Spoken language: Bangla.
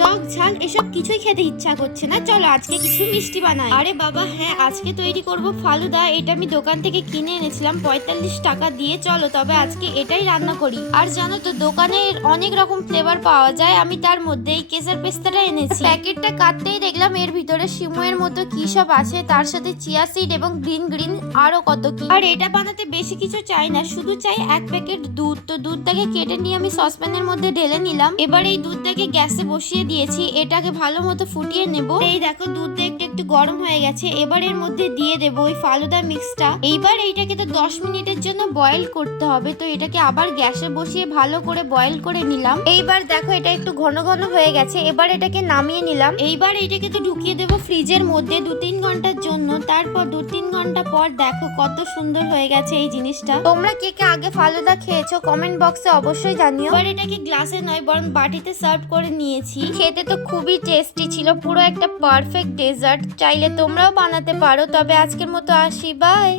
টক ঝাল এসব কিছুই খেতে ইচ্ছা করছে না। চলো আজকে কিছু মিষ্টি বানাই। আরে বাবা হ্যাঁ, আজকে তৈরি করব ফালুদা। এটা আমি দোকান থেকে কিনে এনেছিলাম 45 টাকা দিয়ে। চলো তবে আজকে এটাই রান্না করি। আর জানো তো দোকানে অনেক রকম ফ্লেভার পাওয়া যায়, আমি তার মধ্যে এই কেসার পেস্তাটা এনেছি। প্যাকেটটা কাটতেই দেখলাম এর ভিতরে সিমুয়ের মতো কি সব আছে, তার সাথে চিয়া সিড এবং গ্রিন গ্রিন আরো কত কি। আর এটা বানাতে বেশি কিছু চাই না, শুধু চাই 1 প্যাকেট দুধ। তো দুধটাকে কেটে নিয়ে আমি সসপ্যানের মধ্যে ঢেলে নিলাম। এবার এই দুধটাকে গ্যাসে বসিয়ে দিয়েছি, এটাকে ভালো মতো ফুটিয়ে নেব। এই দেখো দুধটা একটু একটু গরম হয়ে গেছে। এবার এর মধ্যে দিয়ে দেবো ওই ফালুদা মিক্সটা। এইবার এইটাকে তো 10 মিনিটের জন্য বয়েল করতে হবে। তো এটাকে আবার গ্যাসে বসিয়ে ভালো করে বয়েল করে নিলাম। এইবার দেখো এটা একটু ঘন ঘন হয়ে গেছে। এবার এটাকে নামিয়ে নিলাম। এইবার এটাকে তো ঢুকিয়ে দেবো ফ্রিজের মধ্যে 2-3 ঘন্টার জন্য। তারপর 2-3 ঘন্টা পর দেখো কত সুন্দর হয়ে গেছে এই জিনিসটা। তোমরা কে কে আগে ফালুদা খেয়েছো কমেন্ট বক্সে অবশ্যই জানিও। এবার এটাকে গ্লাসে নয় বরং বাটিতে সার্ভ করে নিয়েছি। খেতে তো খুবই টেস্টি ছিল, পুরো একটা পারফেক্ট ডেজার্ট। চাইলে তোমরাও বানাতে পারো। তবে আজকের মতো আসি, বাই।